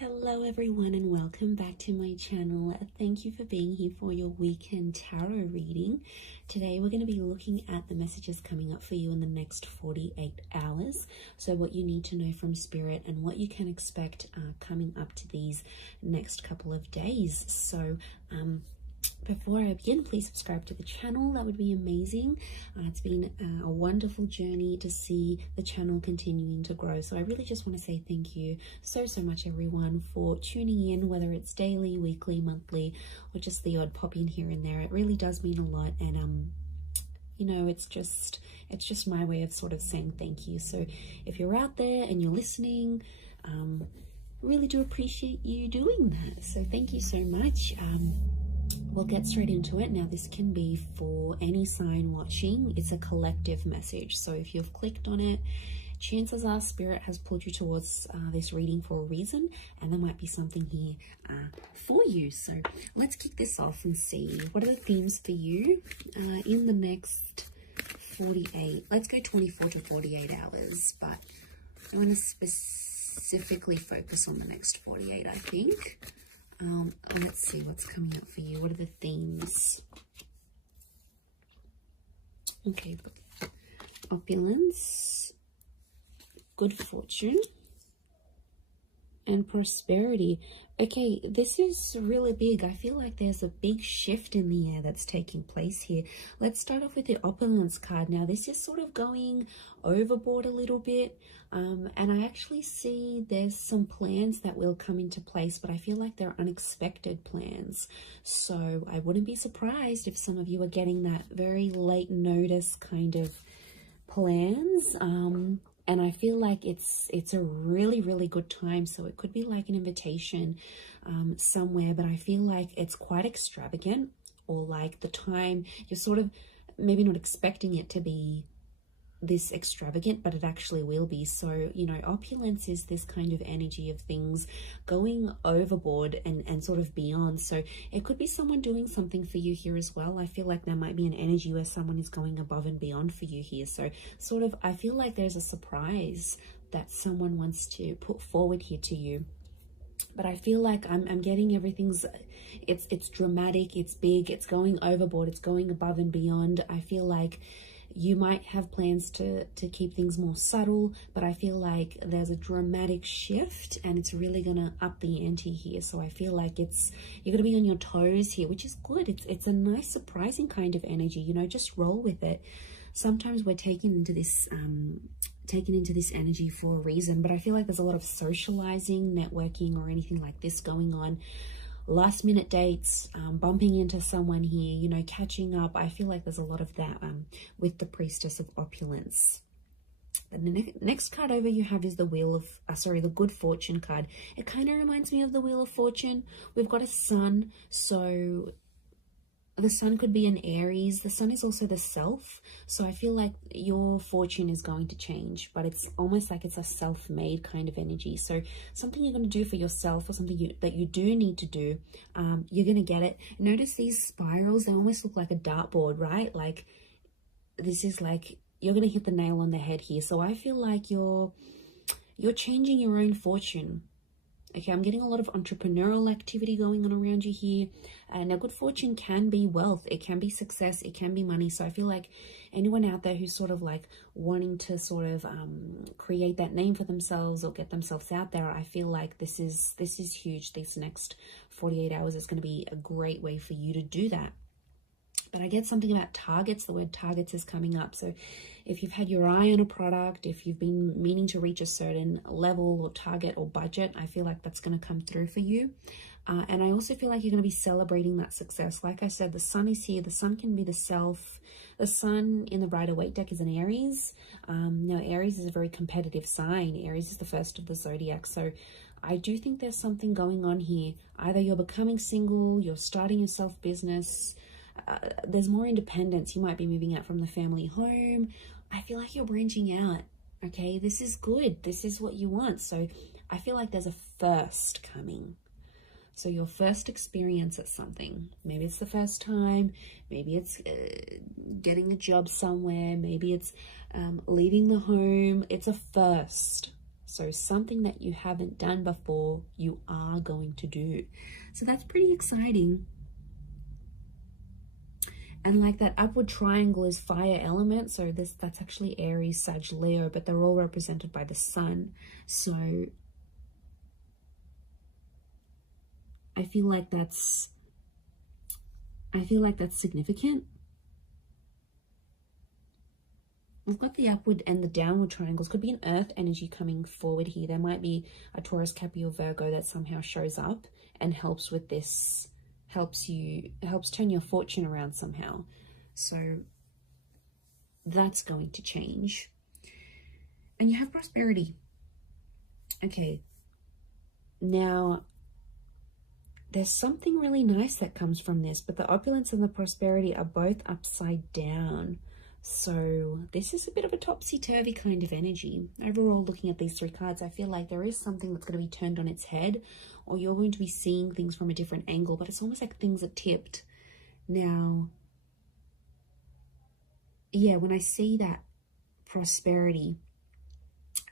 Hello everyone and welcome back to my channel. Thank you for being here for your weekend tarot reading. Today we're going to be looking at the messages coming up for you in the next 48 hours. So what you need to know from Spirit and what you can expect coming up to these next couple of days. So before I begin, please subscribe to the channel. That would be amazing. It's been a wonderful journey to see the channel continuing to grow. So I really just want to say thank you so much, everyone, for tuning in, whether it's daily, weekly, monthly, or just the odd pop in here and there. It really does mean a lot. And you know, it's just my way of sort of saying thank you. So if you're out there and you're listening, really do appreciate you doing that. So thank you so much. We'll get straight into it. Now, this can be for any sign watching. It's a collective message. So if you've clicked on it, chances are Spirit has pulled you towards this reading for a reason, and there might be something here for you. So let's kick this off and see what are the themes for you in the next 48. Let's go 24 to 48 hours, but I want to specifically focus on the next 48, I think. Let's see what's coming up for you. What are the themes? Okay, opulence, good fortune, and prosperity. Okay, this is really big. I feel like there's a big shift in the air that's taking place here. Let's start off with the opulence card. Now, this is sort of going overboard a little bit. And I actually see there's some plans that will come into place, but I feel like they're unexpected plans. So I wouldn't be surprised if some of you are getting that very late notice kind of plans. And I feel like it's a really good time. So it could be like an invitation somewhere, but I feel like it's quite extravagant, or like the time you're sort of maybe not expecting it to be this extravagant, but it actually will be. So, you know, opulence is this kind of energy of things going overboard and sort of beyond. So it could be someone doing something for you here as well. I feel like there might be an energy where someone is going above and beyond for you here. So sort of, I feel like there's a surprise that someone wants to put forward here to you. But I feel like I'm getting everything's, it's dramatic, it's big, it's going overboard, it's going above and beyond. I feel like you might have plans to keep things more subtle, but I feel like there's a dramatic shift and it's really gonna up the ante here. So I feel like you're gonna be on your toes here, which is good. It's a nice surprising kind of energy, you know, just roll with it. Sometimes we're taken into this energy for a reason, but I feel like there's a lot of socializing, networking, or anything like this going on. Last minute dates, bumping into someone here, you know, catching up. I feel like there's a lot of that with the Priestess of Opulence. And the next card over you have is the Wheel of, the Good Fortune card. It kind of reminds me of the Wheel of Fortune. We've got a sun, so the sun could be an Aries. The sun is also the self. So I feel like your fortune is going to change, but it's almost like it's a self-made kind of energy. So something you're going to do for yourself, or something that you do need to do, you're going to get it. Notice these spirals, they almost look like a dartboard, right? Like this is like, you're going to hit the nail on the head here. So I feel like you're changing your own fortune. Okay, I'm getting a lot of entrepreneurial activity going on around you here. Now, good fortune can be wealth. It can be success. It can be money. So I feel like anyone out there who's sort of like wanting to sort of create that name for themselves or get themselves out there, I feel like this is huge. These next 48 hours is going to be a great way for you to do that. But I get something about targets. The word targets is coming up. So if you've had your eye on a product, if you've been meaning to reach a certain level or target or budget, I feel like that's going to come through for you. And I also feel like you're going to be celebrating that success. Like I said, the sun is here. The sun can be the self. The sun in the Rider-Waite deck is an Aries. Now, Aries is a very competitive sign. Aries is the first of the zodiac. So I do think there's something going on here. Either you're becoming single, you're starting your self-business, there's more independence. You might be moving out from the family home. I feel like you're branching out. Okay, this is good. This is what you want. So I feel like there's a first coming. So your first experience at something, maybe it's the first time, maybe it's getting a job somewhere, maybe it's leaving the home. It's a first. So something that you haven't done before, you are going to do. So that's pretty exciting. And like that upward triangle is fire element. So that's actually Aries, Sag, Leo, but they're all represented by the sun. So I feel like that's significant. We've got the upward and the downward triangles. Could be an earth energy coming forward here. There might be a Taurus, Capricorn, Virgo that somehow shows up and helps with this, helps turn your fortune around somehow. So that's going to change. And you have prosperity. Okay. Now, there's something really nice that comes from this, but the opulence and the prosperity are both upside down. So this is a bit of a topsy-turvy kind of energy. Overall, looking at these three cards, I feel like there is something that's going to be turned on its head, or you're going to be seeing things from a different angle, but it's almost like things are tipped. Now, yeah, when I see that prosperity,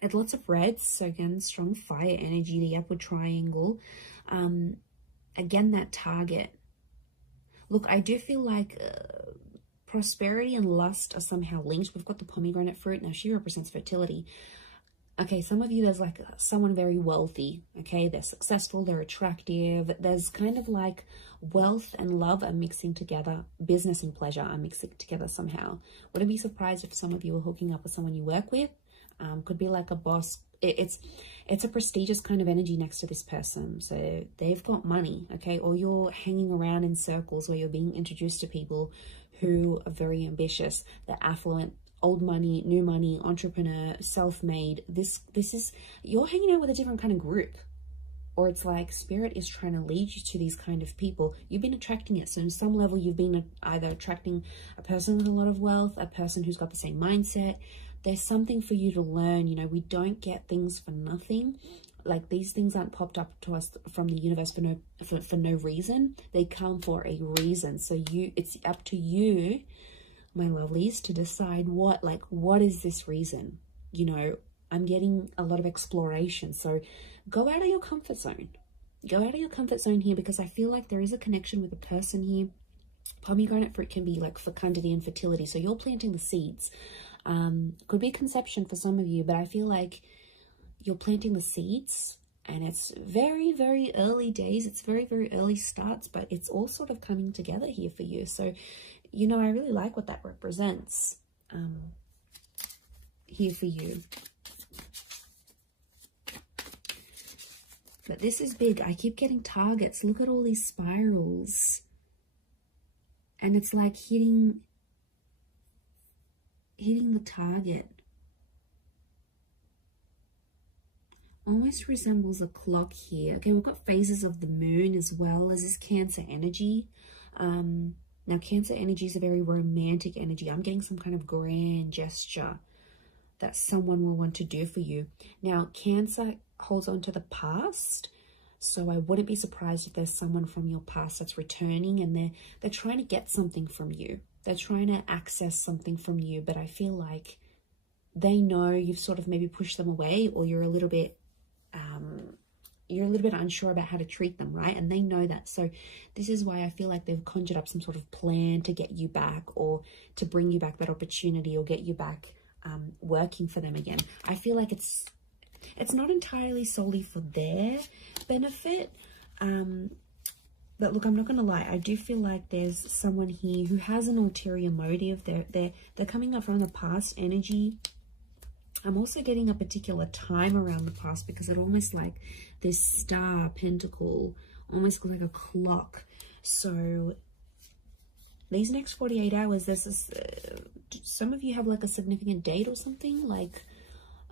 it's lots of reds. So again, strong fire energy, the upward triangle. Again, that target. Look, I do feel like prosperity and lust are somehow linked. We've got the pomegranate fruit. Now, she represents fertility. Okay, some of you, there's like someone very wealthy. Okay, they're successful, they're attractive. There's kind of like wealth and love are mixing together. Business and pleasure are mixing together somehow. Wouldn't be surprised if some of you are hooking up with someone you work with. Could be like a boss. It's a prestigious kind of energy next to this person. So they've got money, okay? Or you're hanging around in circles where you're being introduced to people who are very ambitious. They're affluent, old money, new money, entrepreneur, self-made. This is, you're hanging out with a different kind of group. Or it's like spirit is trying to lead you to these kind of people. You've been attracting it. So on some level, you've been either attracting a person with a lot of wealth, a person who's got the same mindset. There's something for you to learn. You know, we don't get things for nothing. Like, these things aren't popped up to us from the universe for no reason. They come for a reason. So it's up to you, my lovelies, to decide what is this reason? You know, I'm getting a lot of exploration. So go out of your comfort zone. Go out of your comfort zone here, because I feel like there is a connection with a person here. Pomegranate fruit can be like fecundity and fertility. So you're planting the seeds. Could be conception for some of you, but I feel like you're planting the seeds, and it's very, very early days. It's very, very early starts, but it's all sort of coming together here for you. So, you know, I really like what that represents here for you. But this is big. I keep getting targets. Look at all these spirals. And it's like hitting the target. Almost resembles a clock here. Okay, we've got phases of the moon as well as this Cancer energy. Now, Cancer energy is a very romantic energy. I'm getting some kind of grand gesture that someone will want to do for you. Now, Cancer holds on to the past. So I wouldn't be surprised if there's someone from your past that's returning, and they're trying to get something from you. They're trying to access something from you, but I feel like they know you've sort of maybe pushed them away, or you're a little bit unsure about how to treat them, right? And they know that. So this is why I feel like they've conjured up some sort of plan to get you back, or to bring you back that opportunity, or get you back working for them again. I feel like it's not entirely solely for their benefit. But look, I'm not going to lie. I do feel like there's someone here who has an ulterior motive. They're coming up from the past energy. I'm also getting a particular time around the past, because it almost like this star pentacle, almost like a clock. So these next 48 hours, there's this, some of you have like a significant date or something. Like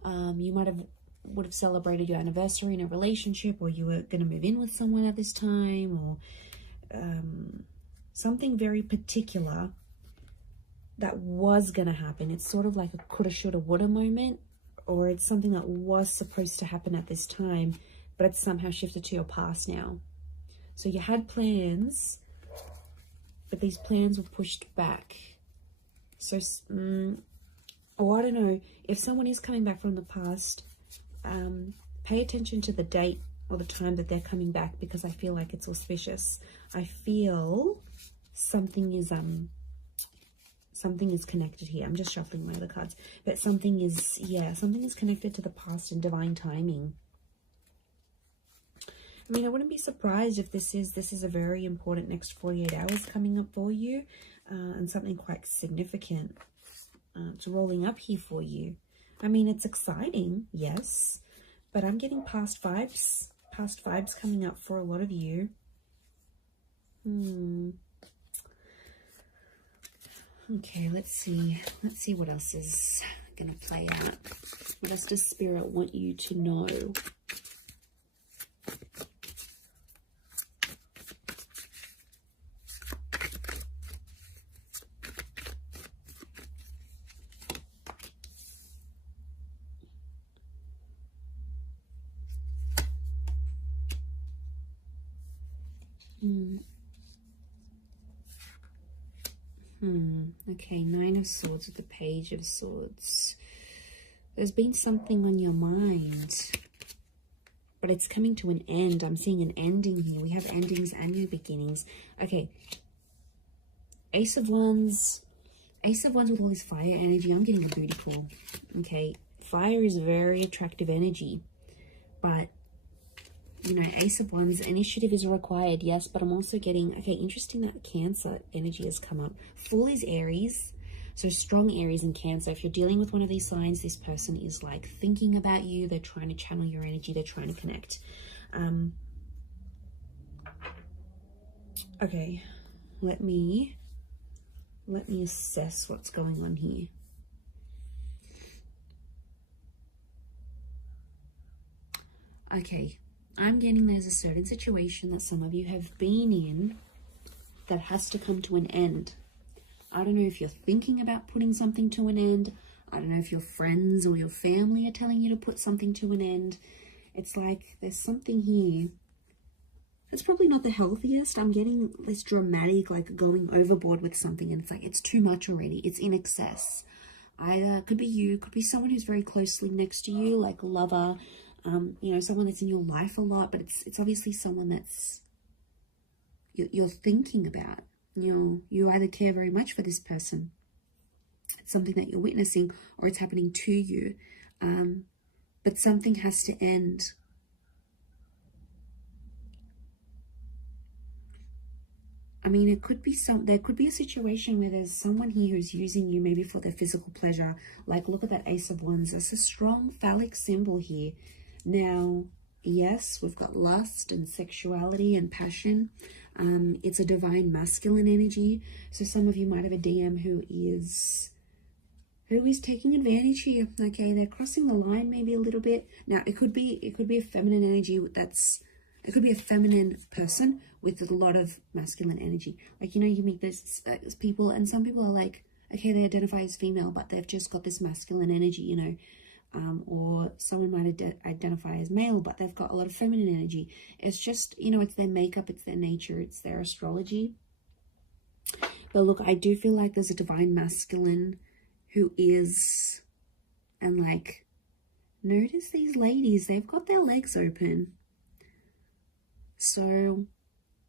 you would have celebrated your anniversary in a relationship, or you were going to move in with someone at this time, or something very particular that was going to happen. It's sort of like a coulda, shoulda, woulda moment, or it's something that was supposed to happen at this time, but it's somehow shifted to your past now. So you had plans, but these plans were pushed back. So, or I don't know, if someone is coming back from the past, pay attention to the date or the time that they're coming back, because I feel like it's auspicious. I feel something is connected here. I'm just shuffling my other cards, but something is, yeah, something is connected to the past and divine timing. I mean, I wouldn't be surprised if this is a very important next 48 hours coming up for you, and something quite significant it's rolling up here for you. I mean, it's exciting, yes, but I'm getting past vibes coming up for a lot of you. Okay, let's see what else is going to play out. What else does Spirit want you to know? Okay, Nine of Swords with the Page of Swords. There's been something on your mind, but it's coming to an end. I'm seeing an ending here. We have endings and new beginnings. Okay, Ace of Wands with all this fire energy. I'm getting a booty call. Okay, fire is very attractive energy, but you know, Ace of Wands, initiative is required, yes, but I'm also getting, okay, interesting that Cancer energy has come up. Fool is Aries, so strong Aries and Cancer. If you're dealing with one of these signs, this person is like thinking about you. They're trying to channel your energy. They're trying to connect. Okay, let me assess what's going on here. Okay. I'm getting there's a certain situation that some of you have been in that has to come to an end. I don't know if you're thinking about putting something to an end. I don't know if your friends or your family are telling you to put something to an end. It's like there's something here. It's probably not the healthiest. I'm getting this dramatic, like going overboard with something, and it's like it's too much already. It's in excess. Either could be you, could be someone who's very closely next to you, like a lover, you know, someone that's in your life a lot, but it's obviously someone that's you're thinking about. You either care very much for this person, it's something that you're witnessing, or it's happening to you, but something has to end. I mean, it could be there could be a situation where there's someone here who's using you maybe for their physical pleasure. Like, look at that Ace of Wands. That's a strong phallic symbol here. Now, yes, we've got lust and sexuality and passion. It's a divine masculine energy. So some of you might have a DM who is taking advantage here. Okay, they're crossing the line maybe a little bit. Now, it could be a feminine energy it could be a feminine person with a lot of masculine energy. Like, you know, you meet those people, and some people are like, okay, they identify as female, but they've just got this masculine energy, you know. Or someone might identify as male, but they've got a lot of feminine energy. It's just, you know, it's their makeup, it's their nature, it's their astrology. But look, I do feel like there's a divine masculine who is, and like, notice these ladies, they've got their legs open. So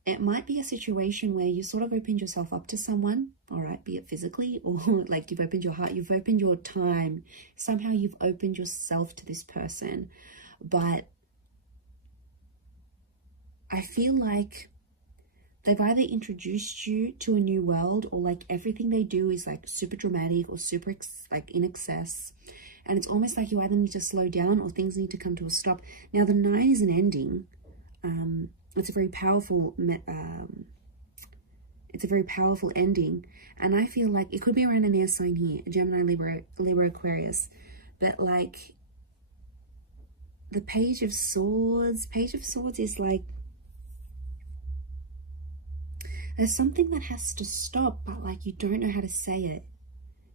it might be a situation where you sort of opened yourself up to someone, all right, be it physically or like you've opened your heart, you've opened your time. Somehow you've opened yourself to this person. But I feel like they've either introduced you to a new world, or like everything they do is like super dramatic or super like in excess. And it's almost like you either need to slow down or things need to come to a stop. Now, the 9 is an ending. It's a very powerful ending, and I feel like it could be around an air sign here, Gemini, Libra, Aquarius, but like the Page of Swords is like there's something that has to stop, but like you don't know how to say it.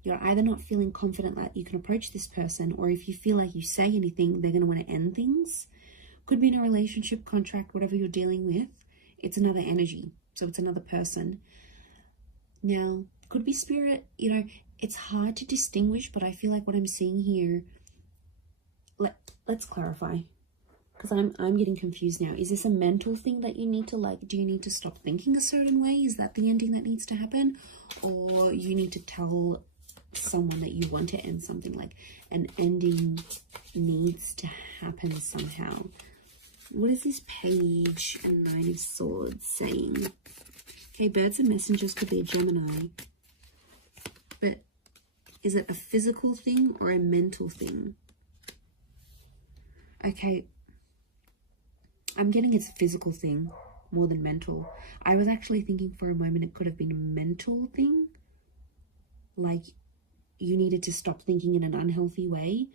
You're either not feeling confident that you can approach this person, or if you feel like you say anything, they're going to want to end things. Could be in a relationship, contract, whatever you're dealing with. It's another energy. So it's another person. Now, could be spirit. You know, it's hard to distinguish, but I feel like what I'm seeing here, let's clarify, because I'm getting confused now. Is this a mental thing that you need to, like, do you need to stop thinking a certain way? Is that the ending that needs to happen? Or you need to tell someone that you want to end something, like an ending needs to happen somehow? What is this Page and Nine of Swords saying? Okay, birds and messengers could be a Gemini. But is it a physical thing or a mental thing? Okay, I'm getting it's a physical thing more than mental. I was actually thinking for a moment it could have been a mental thing. Like you needed to stop thinking in an unhealthy way.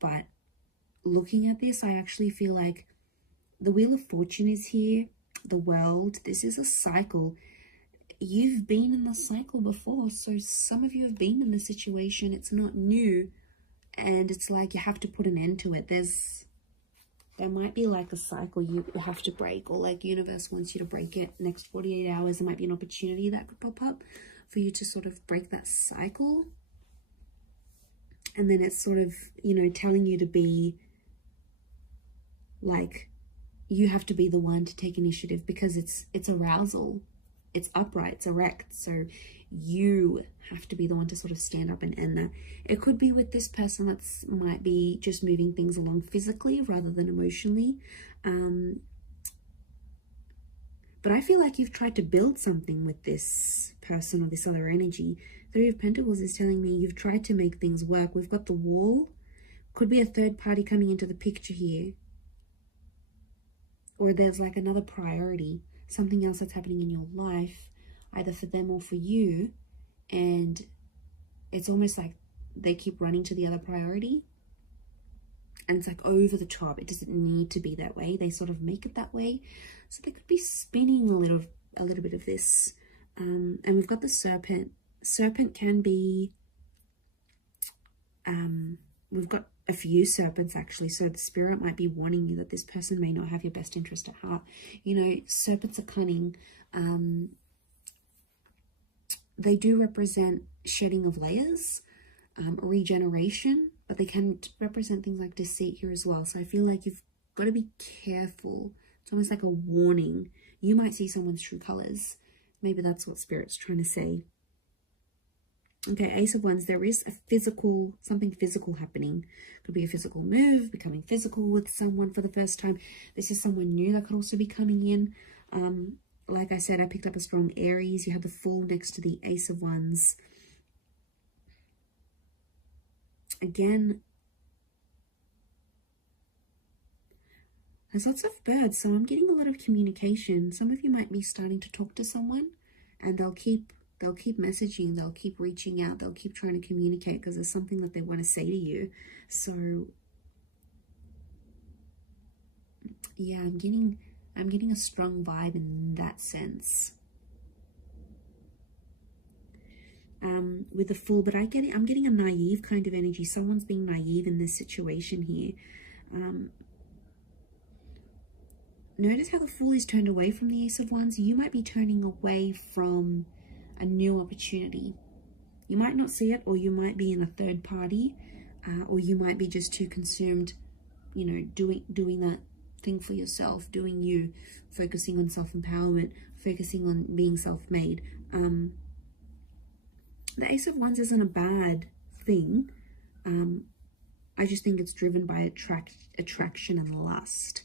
But looking at this, I actually feel like the Wheel of Fortune is here. The World. This is a cycle. You've been in the cycle before. So some of you have been in the situation. It's not new. And it's like you have to put an end to it. There might be like a cycle you have to break, or like universe wants you to break it. Next 48 hours, there might be an opportunity that could pop up for you to sort of break that cycle. And then it's sort of, you know, telling you to be like, you have to be the one to take initiative, because it's arousal. It's upright, it's erect. So you have to be the one to sort of stand up and end that. It could be with this person that's might be just moving things along physically rather than emotionally. But I feel like you've tried to build something with this person or this other energy. Three of Pentacles is telling me you've tried to make things work. We've got the Wall. Could be a third party coming into the picture here. Or there's like another priority, something else that's happening in your life, either for them or for you. And it's almost like they keep running to the other priority. And it's like over the top. It doesn't need to be that way. They sort of make it that way. So they could be spinning a little bit of this. And we've got the Serpent. Serpent can be, we've got a few serpents actually. So the spirit might be warning you that this person may not have your best interest at heart. You know, serpents are cunning. They do represent shedding of layers, regeneration, but they can represent things like deceit here as well. So I feel like you've got to be careful. It's almost like a warning. You might see someone's true colors. Maybe that's what Spirit's trying to say. Okay, Ace of Wands. There is a physical, something physical happening. Could be a physical move, becoming physical with someone for the first time. This is someone new that could also be coming in. Like I said, I picked up a strong Aries. You have the Fool next to the Ace of Wands. Again, there's lots of birds, so I'm getting a lot of communication. Some of you might be starting to talk to someone, and they'll keep messaging, they'll keep reaching out, they'll keep trying to communicate because there's something that they want to say to you. So yeah, I'm getting a strong vibe in that sense. With the Fool, but I'm getting a naive kind of energy. Someone's being naive in this situation here. Notice how the Fool is turned away from the Ace of Wands. You might be turning away from a new opportunity. You might not see it, or you might be in a third party, or you might be just too consumed, you know, doing that thing for yourself, doing you, focusing on self-empowerment, focusing on being self-made. The Ace of Wands isn't a bad thing. I just think it's driven by attraction and lust.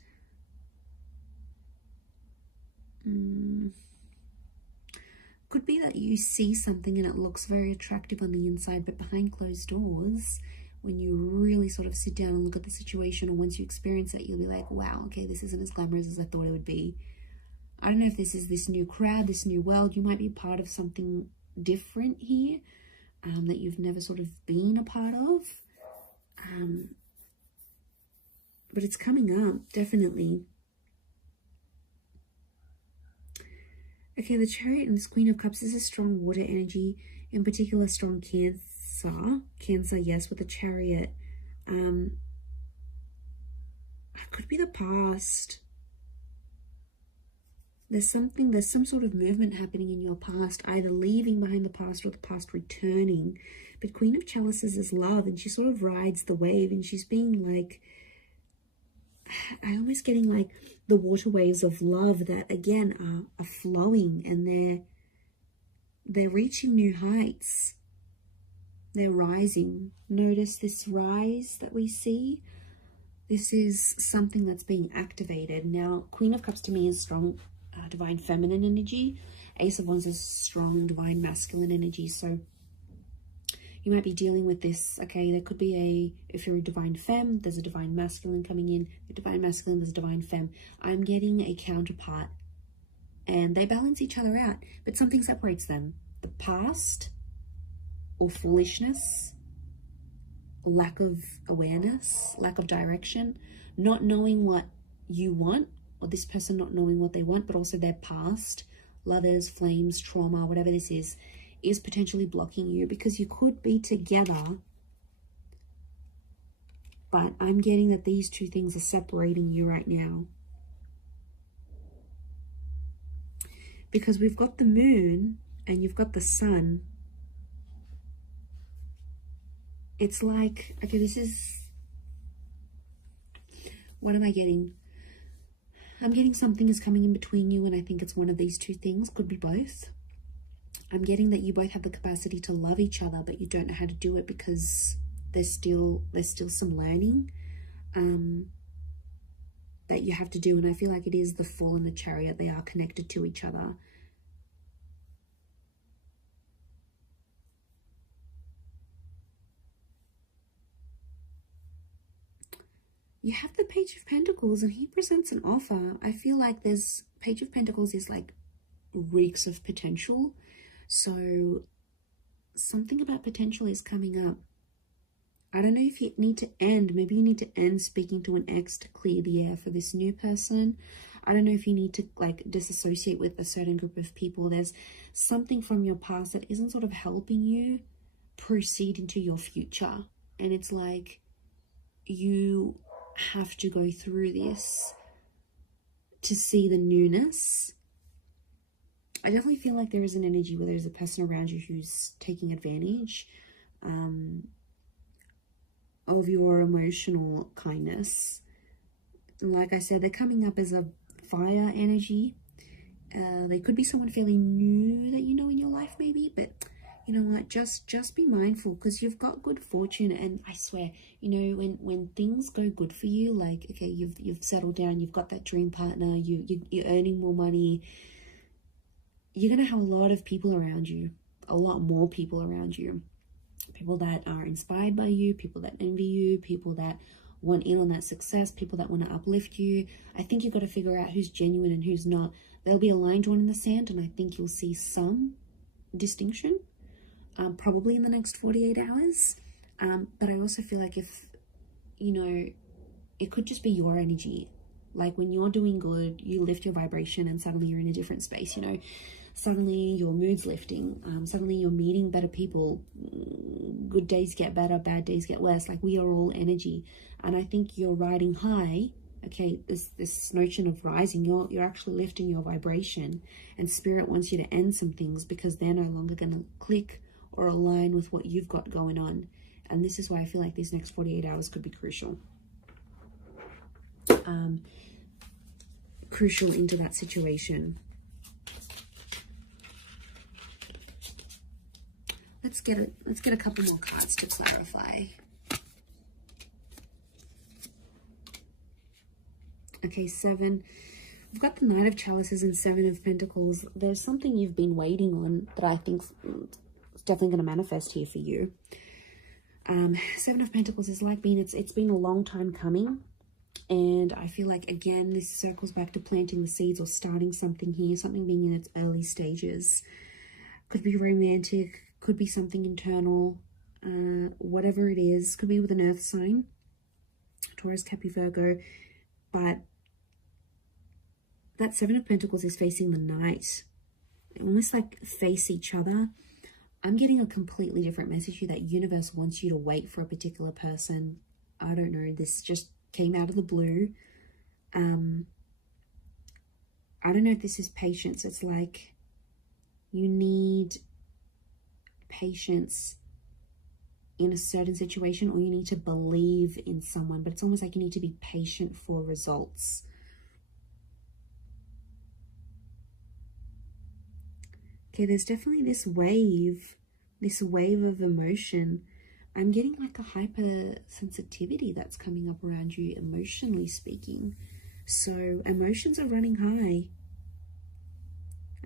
Could be that you see something and it looks very attractive on the inside, but behind closed doors, when you really sort of sit down and look at the situation, or once you experience it, you'll be like, wow, okay, this isn't as glamorous as I thought it would be. I don't know if this is this new crowd, this new world. You might be part of something different here, that you've never sort of been a part of. But it's coming up, definitely. Okay, the Chariot and this Queen of Cups is a strong water energy, in particular strong Cancer. Cancer, yes, with the Chariot. It could be the past. There's some sort of movement happening in your past, either leaving behind the past or the past returning. But Queen of Chalices is love, and she sort of rides the wave, and she's being like, I'm almost getting like the water waves of love that again are flowing, and they're reaching new heights. They're rising. Notice this rise that we see. This is something that's being activated. Now, Queen of Cups to me is strong divine feminine energy. Ace of Wands is strong divine masculine energy. So you might be dealing with this. Okay, there could be if you're a divine femme, there's a divine masculine coming in. The divine masculine, there's a divine femme. I'm getting a counterpart, and they balance each other out, but something separates them. The past, or foolishness, lack of awareness, lack of direction, not knowing what you want, or this person not knowing what they want, but also their past, lovers, flames, trauma, whatever this is potentially blocking you, because you could be together, but I'm getting that these two things are separating you right now. Because we've got the moon and you've got the sun. It's like, okay, this is, what am I getting? I'm getting something is coming in between you, and I think it's one of these two things, could be both. I'm getting that you both have the capacity to love each other, but you don't know how to do it because there's still some learning that you have to do. And I feel like it is the Fool and the Chariot. They are connected to each other. You have the Page of Pentacles, and he presents an offer. I feel like there's Page of Pentacles is like reeks of potential. So something about potential is coming up. I don't know if you need to end. Maybe you need to end speaking to an ex to clear the air for this new person. I don't know if you need to like disassociate with a certain group of people. There's something from your past that isn't sort of helping you proceed into your future. And it's like you have to go through this to see the newness. I definitely feel like there is an energy where there's a person around you who's taking advantage of your emotional kindness. And like I said, they're coming up as a fire energy. They could be someone fairly new that you know in your life maybe, but you know what, just be mindful, because you've got good fortune. And I swear, you know, when things go good for you, like okay, you've settled down, you've got that dream partner, you're earning more money, you're going to have a lot of people around you, a lot more people around you. People that are inspired by you, people that envy you, people that want in on that success, people that want to uplift you. I think you've got to figure out who's genuine and who's not. There'll be a line drawn in the sand, and I think you'll see some distinction, probably in the next 48 hours. But I also feel like if, you know, it could just be your energy. Like when you're doing good, you lift your vibration and suddenly you're in a different space, you know. Suddenly your mood's lifting. Suddenly you're meeting better people. Good days get better, bad days get worse. Like we are all energy. And I think you're riding high. Okay, this notion of rising, you're actually lifting your vibration. And Spirit wants you to end some things because they're no longer going to click or align with what you've got going on. And this is why I feel like these next 48 hours could be crucial. Crucial into that situation. Let's get a couple more cards to clarify. Okay, 7. We've got the Knight of Chalices and 7 of Pentacles. There's something you've been waiting on that I think is definitely going to manifest here for you. 7 of Pentacles is like it's been a long time coming. And I feel like, again, this circles back to planting the seeds or starting something here, something being in its early stages. Could be romantic, could be something internal, whatever it is. Could be with an earth sign, Taurus, Capricorn, Virgo. But that 7 of Pentacles is facing the Knight. Almost like face each other. I'm getting a completely different message here, that universe wants you to wait for a particular person. I don't know, this just came out of the blue. I don't know if this is patience. It's like you need patience in a certain situation, or you need to believe in someone, but it's almost like you need to be patient for results. Okay, there's definitely this wave of emotion. I'm getting like a hypersensitivity that's coming up around you, emotionally speaking. So emotions are running high.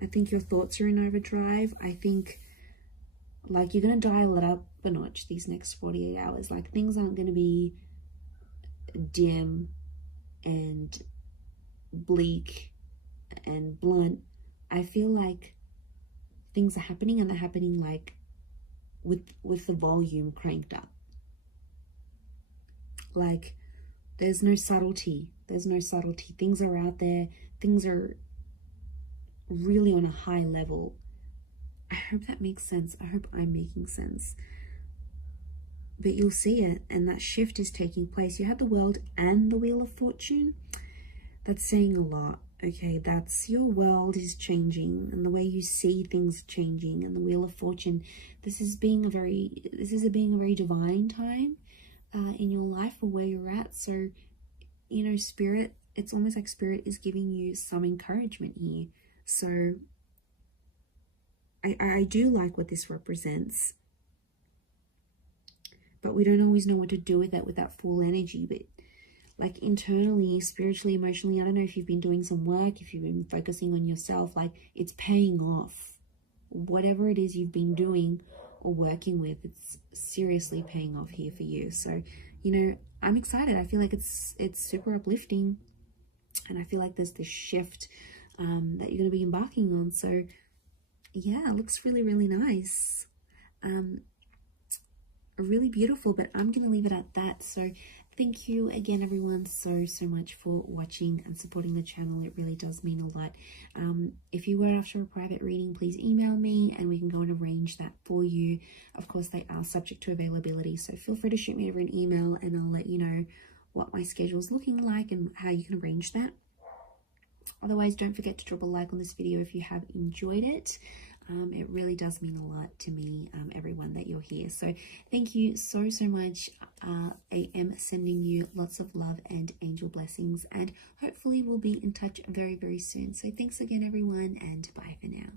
I think your thoughts are in overdrive. I think like you're going to dial it up a notch these next 48 hours. Like things aren't going to be dim and bleak and blunt. I feel like things are happening, and they're happening like with the volume cranked up. Like there's no subtlety. Things are out there. Things are really on a high level. I hope that makes sense. I hope I'm making sense. But you'll see it, and that shift is taking place. You have the World and the Wheel of Fortune. That's saying a lot. Okay, that's your world is changing, and the way you see things changing. And the Wheel of Fortune, this is being a very divine time in your life, or where you're at. So, you know, Spirit, it's almost like Spirit is giving you some encouragement here. So I do like what this represents, but we don't always know what to do with that full energy. But like internally, spiritually, emotionally, I don't know if you've been doing some work, if you've been focusing on yourself, like it's paying off. Whatever it is you've been doing or working with, it's seriously paying off here for you. So, you know, I'm excited. I feel like it's super uplifting, and I feel like there's this shift that you're going to be embarking on. So yeah, it looks really, really nice. Really beautiful, but I'm going to leave it at that. So thank you again, everyone, so much for watching and supporting the channel. It really does mean a lot. If you were after a private reading, please email me and we can go and arrange that for you. Of course, they are subject to availability, so feel free to shoot me over an email and I'll let you know what my schedule is looking like and how you can arrange that. Otherwise, don't forget to drop a like on this video if you have enjoyed it. It really does mean a lot to me, everyone, that you're here. So thank you so much. I am sending you lots of love and angel blessings, and hopefully we'll be in touch very, very soon. So thanks again, everyone, and bye for now.